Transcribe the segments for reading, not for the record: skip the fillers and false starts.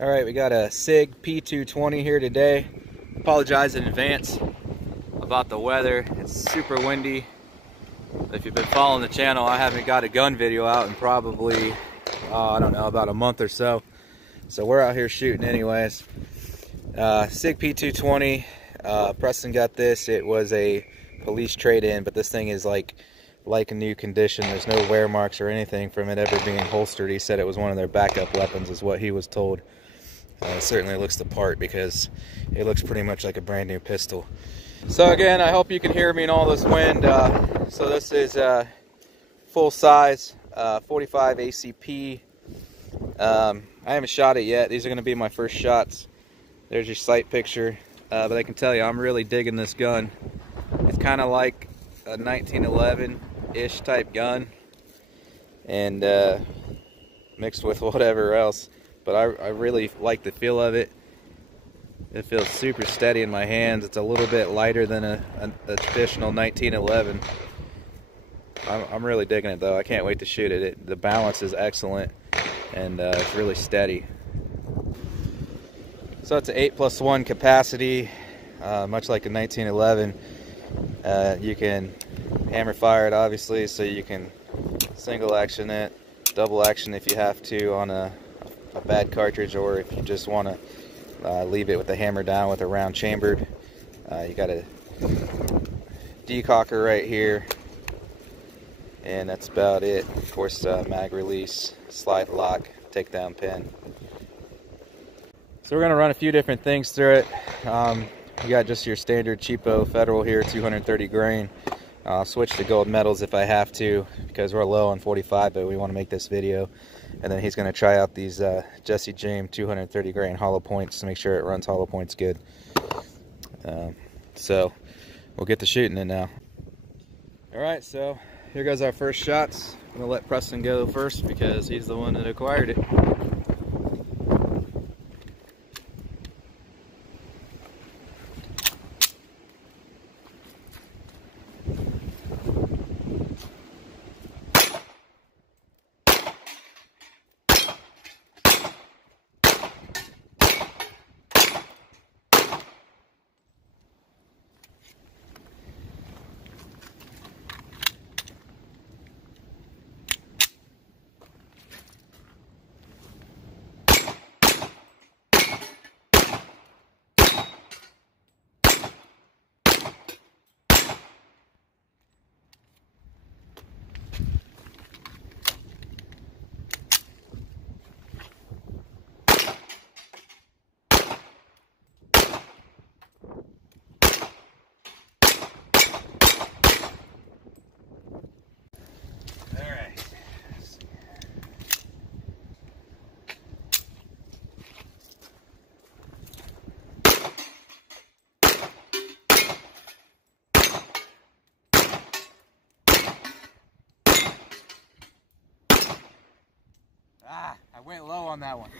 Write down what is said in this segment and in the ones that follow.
All right, we got a Sig P220 here today. Apologize in advance about the weather. It's super windy. If you've been following the channel, I haven't got a gun video out in probably, I don't know, about a month or so. So we're out here shooting anyways. Sig P220, Preston got this. It was a police trade-in, but this thing is like a new condition. There's no wear marks or anything from it ever being holstered. He said it was one of their backup weapons is what he was told. It certainly looks the part because it looks pretty much like a brand new pistol. So again, I hope you can hear me in all this wind. So this is full size 45 ACP. I haven't shot it yet. These are going to be my first shots. There's your sight picture. But I can tell you, I'm really digging this gun. It's kind of like a 1911-ish type gun, and mixed with whatever else. But I really like the feel of it. It feels super steady in my hands. It's a little bit lighter than a traditional 1911. I'm really digging it though. I can't wait to shoot it. The balance is excellent, and it's really steady. So it's an 8+1 capacity, much like a 1911. You can hammer fire it obviously, so you can single action it, double action if you have to on a bad cartridge, or if you just want to leave it with the hammer down with a round chambered. You got a decocker right here, and that's about it. Of course, mag release, slide lock, takedown pin. So we're going to run a few different things through it. You got just your standard cheapo Federal here, 230 grain. I'll switch to gold medals if I have to, because we're low on 45, but we want to make this video. And then he's going to try out these Jesse James 230 grain hollow points to make sure it runs hollow points good. So we'll get to shooting it now. Alright, so here goes our first shots. I'm going to let Preston go first because he's the one that acquired it. I went low on that one.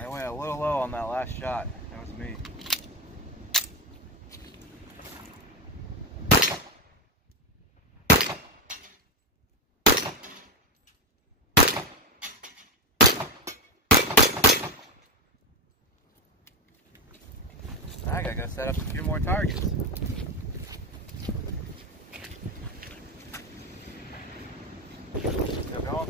I went a little low on that last shot. That was me. I gotta go set up a few more targets. Still going?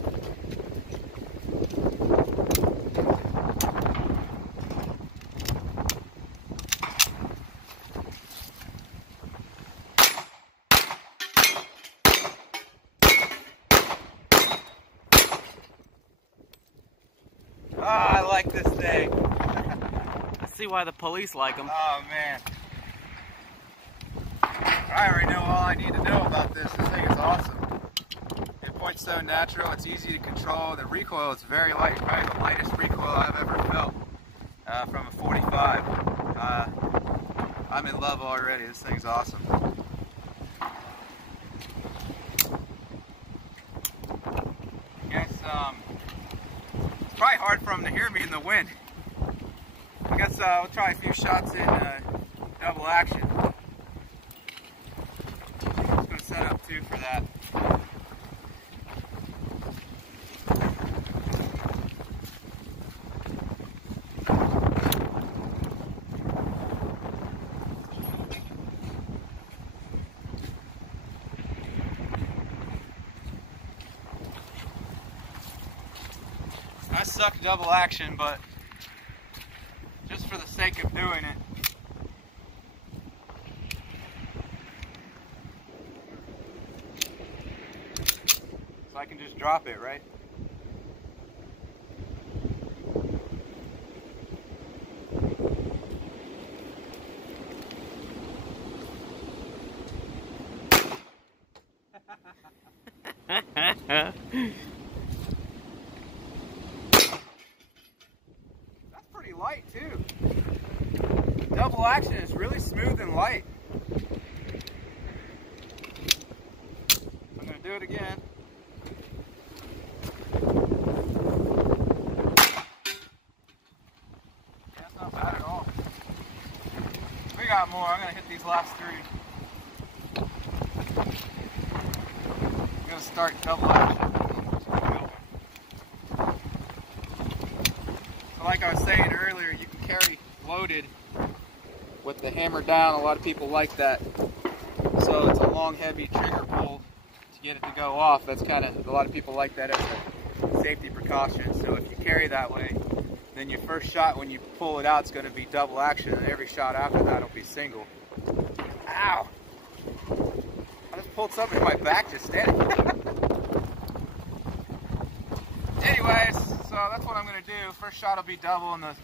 I like this thing. I see why the police like them. Oh man. I already know all I need to know about this. This thing is awesome. It points so natural, it's easy to control. The recoil is very light, probably the lightest recoil I've ever felt from a 45. I'm in love already. This thing's awesome. I guess it's probably hard for them to hear me in the wind. I guess we'll try a few shots in double action. I'm just going to set up two for that. suck double action, but just for the sake of doing it. So I can just drop it, right? That's pretty light too. Double action is really smooth and light. I'm going to do it again. That's not bad at all. We got more. I'm going to hit these last three. Start double action. So like I was saying earlier, you can carry loaded with the hammer down. A lot of people like that. So it's a long, heavy trigger pull to get it to go off. That's kind of, a lot of people like that as a safety precaution. So if you carry that way, then your first shot when you pull it out is going to be double action, and every shot after that will be single. Ow! I just pulled something in my back just standing. Anyways, so that's what I'm going to do. First shot will be double, and the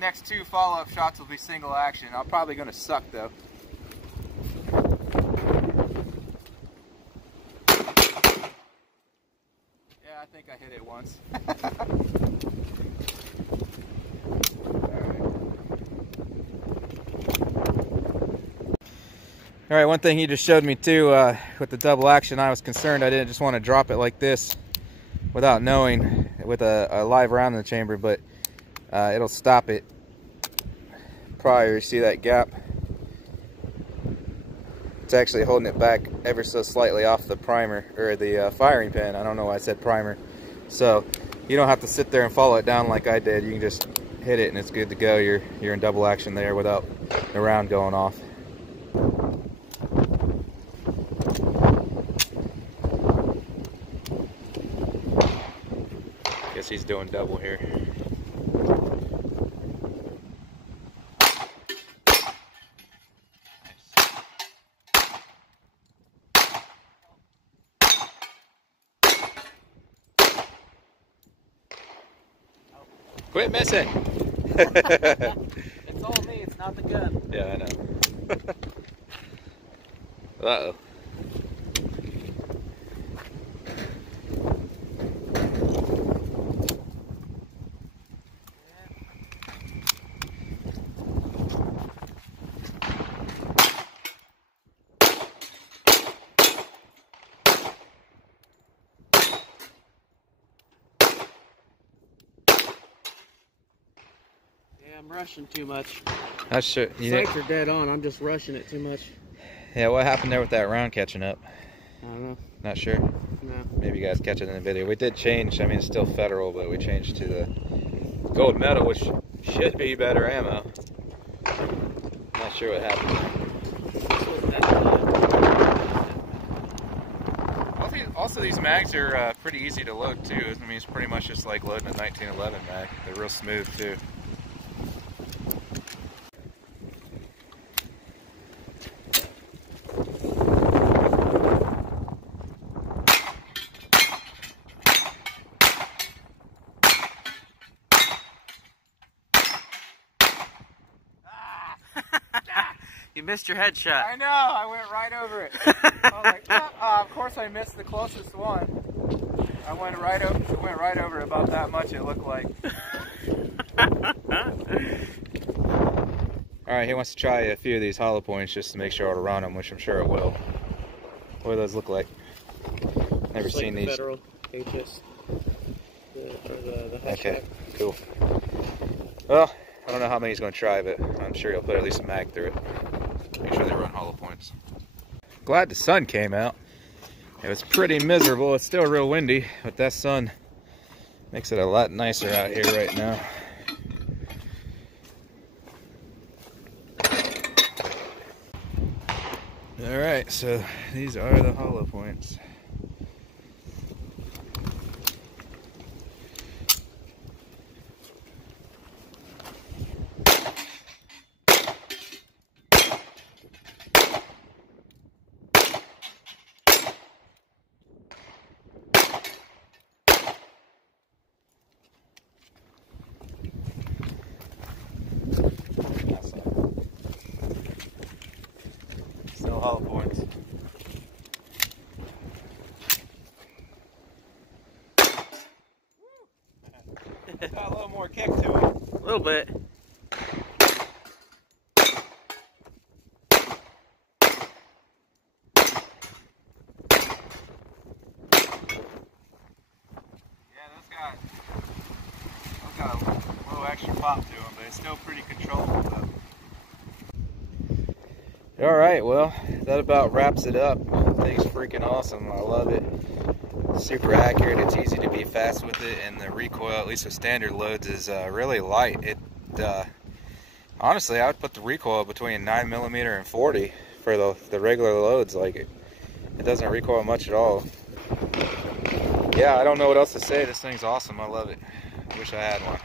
next two follow-up shots will be single action. I'm probably going to suck, though. Yeah, I think I hit it once. All right, one thing he just showed me too, with the double action, I was concerned I didn't just want to drop it like this without knowing, with a live round in the chamber, but it'll stop it prior. You see that gap? It's actually holding it back ever so slightly off the primer, or the firing pin. I don't know why I said primer. So you don't have to sit there and follow it down like I did. You can just hit it and it's good to go. You're in double action there without the round going off. Guess he's doing double here. Quit missing! It's all me, it's not the gun. Yeah, I know. Uh-oh. I'm rushing too much. That should. Sights are dead on. I'm just rushing it too much. Yeah, what happened there with that round catching up? I don't know. Not sure. No. Maybe you guys catch it in the video. We did change. I mean, it's still federal, but we changed to the gold medal, which should be better ammo. Not sure what happened. Also, these mags are pretty easy to load too. I mean, it's pretty much just like loading a 1911 mag. They're real smooth too. You missed your headshot. I know, I went right over it. I was like, of course I missed the closest one. I went right over it about that much, it looked like. Alright, he wants to try a few of these hollow points just to make sure it'll run them, which I'm sure it will. What do those look like? Never Just seen like these. Federal HS. The Okay, cool. Well, I don't know how many he's going to try, but I'm sure he'll put at least a mag through it. Make sure they run hollow points. Glad the sun came out. It was pretty miserable. It's still real windy, but that sun makes it a lot nicer out here right now. Alright, so these are the hollow points. kick to it. A little bit. Got a little extra pop to him, but it's still pretty controllable. All right, well, that about wraps it up. Thing's freaking awesome. I love it. Super accurate. It's easy to be fast with it, and the recoil, at least with standard loads, is really light. It honestly, I would put the recoil between 9mm and 40 for the regular loads. Like it doesn't recoil much at all. Yeah, I don't know what else to say. This thing's awesome. I love it. Wish I had one.